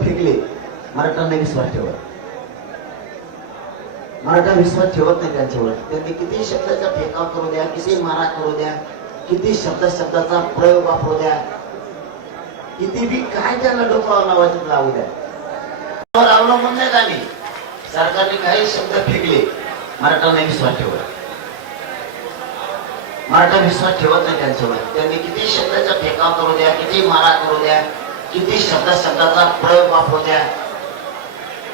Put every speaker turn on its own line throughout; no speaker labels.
फेकले मराठांना विश्वास ठेवत. मराठा विश्वास ठेवत नाही त्यांच्यावर. त्यांनी किती शब्दाचा फेकाव करू द्या किती मारा करू द्या किती शब्द शब्दाचा प्रयोग वापरू द्या. किती बी काय त्यांना डोकावर लावायचं लावू द्या. अवलंबून नाहीत आम्ही सरकारने काही शब्द फेकले मराठांना विश्वास ठेवत. मराठा विश्वास ठेवत नाही त्यांच्यावर. त्यांनी किती शब्दाचा फेकाव करू द्या किती मारा करू द्या किती शब्द शब्दाचा प्रयोग वापरू द्या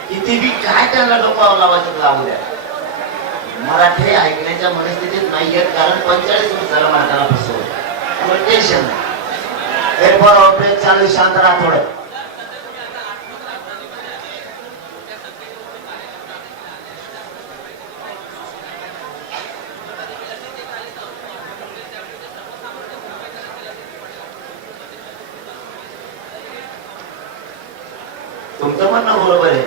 किती बी काय त्यांना डोकावर लावायचं लावू द्या. मराठी ऐकण्याच्या मनस्थितीत नाहीयेत कारण पंचेचाळीस वर्षाला मराठ्याला फसवलं टेन्शन नाही. एक बरोबर चालू शांत राहा तुमचं म्हणणं बरोबर आहे.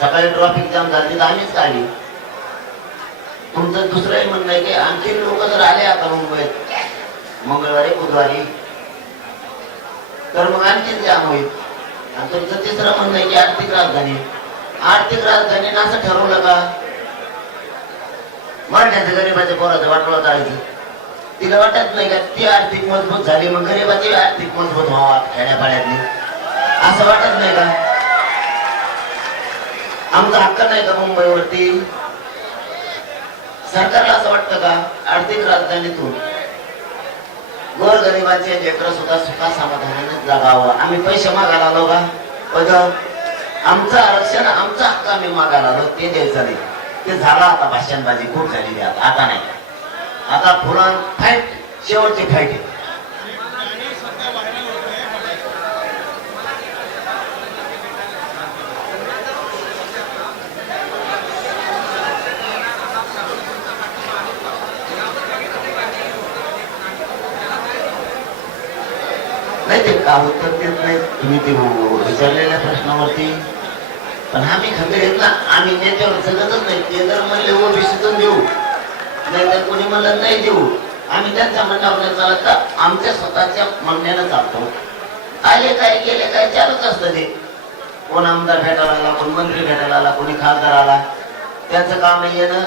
सकाळी ट्रॉफिक जाम झाली तर आम्हीच काढली तुमचं दुसरंही म्हणणं आहे की आणखी लोक जर आले आता मुंबईत मंगळवारी बुधवारी तर मग आणखीन जाम होईल. आणि तुमचं तिसरं म्हणणं आहे की आर्थिक राजधानी. आर्थिक राजधानी असं ठरवलं का मराठ्याचं गरीबाच्या पोराचं वाटलं करायचं तिला वाटत नाही का ती आर्थिक मजबूत झाली मग गरीबाची आर्थिक मजबूत व्हावा खेड्यापाड्यातली. असं वाटत नाही का? आमचा हक्क नाही का मुंबईवरती? सरकारला असं वाटतं का? आर्थिक राजधानीतून गोर गरिबाचे लेकर सुद्धा सुखा समाधानाने जगावं. आम्ही पैसे मागायला आलो का? बघ आमचं आरक्षण आमचा हक्क आम्ही मागायला आलो. ते द्यायचं नाही. ते झालं आता भाषणबाजी. खूप झालेली आता आता नाही. आता पुन्हा फाईट शेवटची फाईट आहे. नाही ते का उत्तर देत नाही? तुम्ही ते विचारलेल्या प्रश्नावरती. पण आम्ही खंबीर आहेत ना आम्ही त्याच्यावर जगतच नाही. ते जर म्हणले ओबीसीतून देऊ. नाही तर कोणी म्हणलं नाही देऊ. आम्ही त्यांच्या म्हणण्यावर चालत तर आमच्या स्वतःच्या म्हणण्यानं चालतो. आले काय गेले काय चालूच असतं ते. कोण आमदार भेटायला आला कोण मंत्री भेटायला आला कोणी खासदार आला. त्यांचं काम नाही येणं